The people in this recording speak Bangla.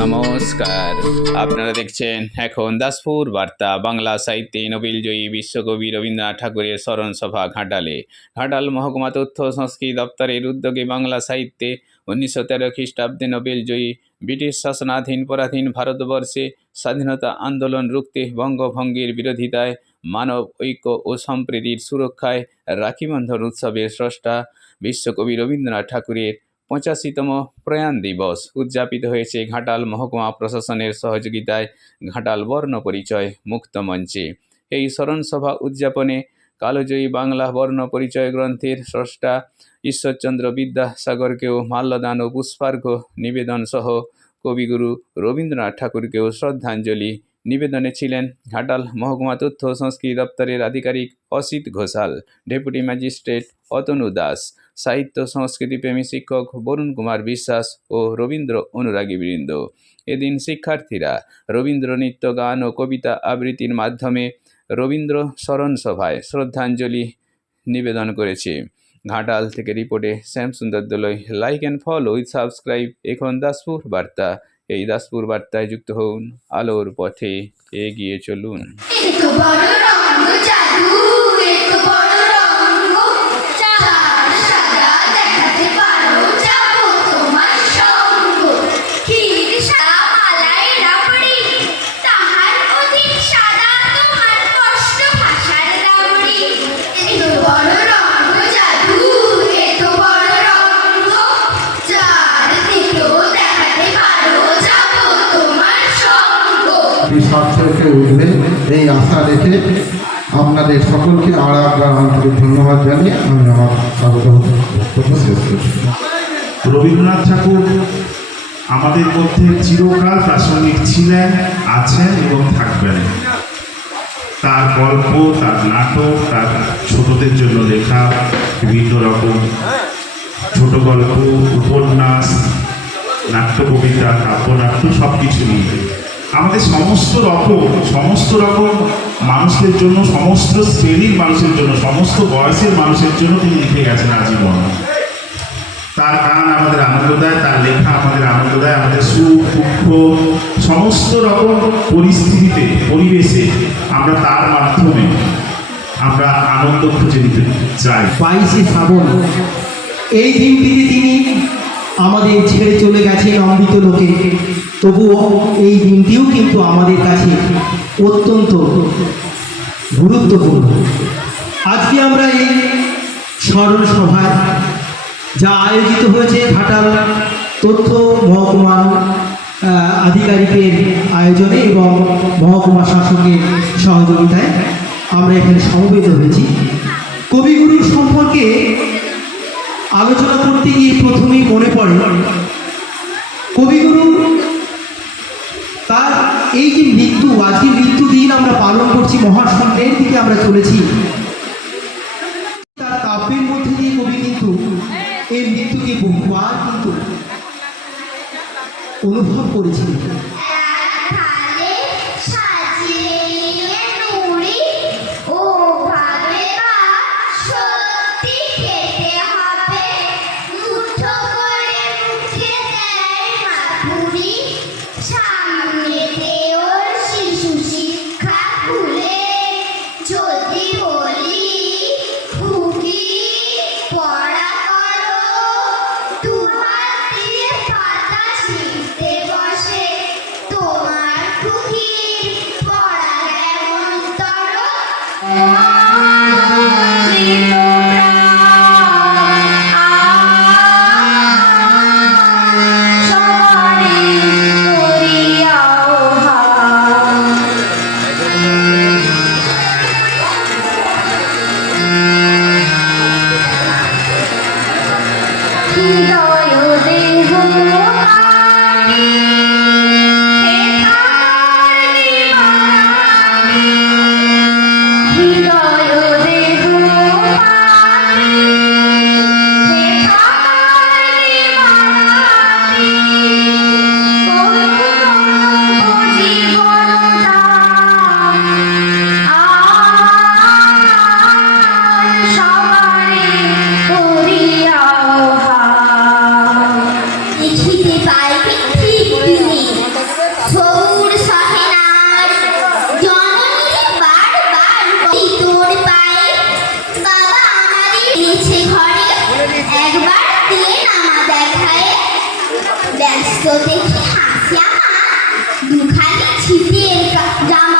নমস্কার, আপনারা দেখছেন এখন দাসপুর বার্তা। বাংলা সাহিত্যে নোবেলজয়ী বিশ্বকবি রবীন্দ্রনাথ ঠাকুরের স্মরণ সভা ঘাটালে। ঘাটাল মহকুমা তথ্য সংস্কৃতি দপ্তরের উদ্যোগে বাংলা সাহিত্যে 1913 খ্রিস্টাব্দে নোবেলজয়ী ব্রিটিশ শাসনাধীন পরাধীন ভারতবর্ষে স্বাধীনতা আন্দোলন রুখতে, বঙ্গভঙ্গের বিরোধিতায়, মানব ঐক্য ও সম্প্রীতির সুরক্ষায় রাখিবন্ধন উৎসবের স্রষ্টা বিশ্বকবি রবীন্দ্রনাথ ঠাকুরের 85তম প্রয়াণ দিবস উদযাপিত হয়েছে ঘাটাল মহকুমা প্রশাসনের সহযোগিতায় ঘাটাল বর্ণ পরিচয় মুক্ত মঞ্চে। এই স্মরণসভা উদযাপনে কালজয়ী বাংলা বর্ণ পরিচয় গ্রন্থের স্রষ্টা ঈশ্বরচন্দ্র বিদ্যাসাগরকেও মাল্যদান ও পুষ্পার্ঘ্য নিবেদন সহ কবিগুরু রবীন্দ্রনাথ ঠাকুরকেও শ্রদ্ধাঞ্জলি নিবেদনে ছিলেন ঘাটাল মহকুমা তথ্য সংস্কৃতি দপ্তরের আধিকারিক অসিত ঘোষাল, ডেপুটি ম্যাজিস্ট্রেট অতনু দাস, সাহিত্য সংস্কৃতি প্রেমী শিক্ষক বরুণ কুমার বিশ্বাস ও রবীন্দ্র অনুরাগীবৃন্দ। এদিন শিক্ষার্থীরা রবীন্দ্র নৃত্য, গান ও কবিতা আবৃত্তির মাধ্যমে রবীন্দ্র স্মরণ সভায় শ্রদ্ধাঞ্জলি নিবেদন করেছে। ঘাটাল থেকে রিপোর্টে Shyamsundar Dolui. Like and follow with subscribe এখন দাসপুর বার্তা। এই দাসপুর বার্তায় যুক্ত হন, আলোর পথে এগিয়ে চলুন। সার্থকে উঠবে এই আশা রেখে আপনাদের সকলকে আরেকবার আন্তরিক ধন্যবাদ জানিয়ে আমি আমার স্বাগত বক্তব্য শেষ করছি। রবীন্দ্রনাথ ঠাকুর আমাদের মধ্যে চিরকাল প্রাসঙ্গিক ছিলেন, আছেন এবং থাকবেন। তার গল্প, তার নাটক, তার ছোটদের জন্য লেখা বিভিন্ন রকম ছোট গল্প, উপন্যাস, নাট্য কবিতা, কাব্যনাট্য সব কিছু নিয়ে আমাদের সমস্ত রকম মানুষদের জন্য, সমস্ত শ্রেণীর মানুষের জন্য, সমস্ত বয়সের মানুষের জন্য তিনি লিখে গেছেন আজীবন। তার গান আমাদের আনন্দ দেয়, তার লেখা আমাদের আনন্দ দেয়। আমাদের সুখ দুঃখ সমস্ত রকম পরিস্থিতিতে, পরিবেশে আমরা তার মাধ্যমে আমরা আনন্দ খুঁজে নিতে চাই। 22শে শ্রাবণ এই দিনটিতে তিনি আমাদের ছেড়ে চলে গেছেন অমৃত লোকে। তবুও এই দিনটিও কিন্তু আমাদের কাছে অত্যন্ত গুরুত্বপূর্ণ। আজকে আমরা এই স্মরণ সভায় যা আয়োজিত হয়েছে ঘাটাল তথ্য মহকুমা আধিকারিকের আয়োজনে এবং মহকুমা শাসকের সহযোগিতায় আমরা এখানে সমবেত হয়েছি। কবিগুরুর সম্পর্কে আলোচনা করতে গিয়ে প্রথমেই মনে পড়ে কবিগুরু তার এই যে মৃত্যু, আজকে মৃত্যু দিন আমরা পালন করছি, মহাসাম্যের দিকে আমরা চলেছি। তার কাব্যের মধ্যে দিয়ে কবি কিন্তু এই মৃত্যুকে বহুবার কিন্তু অনুভব করেছিলেন। দেখিতে পাই ঠিক দিনে সবুর সহেনার জননী বারবার তোর পায়ে বাবা আমাদের নিচে ঘরে একবার দিয়ে নামা দেখায় ব্যস্ত দেখি হাসি আমার দুখানি ছিটের জামা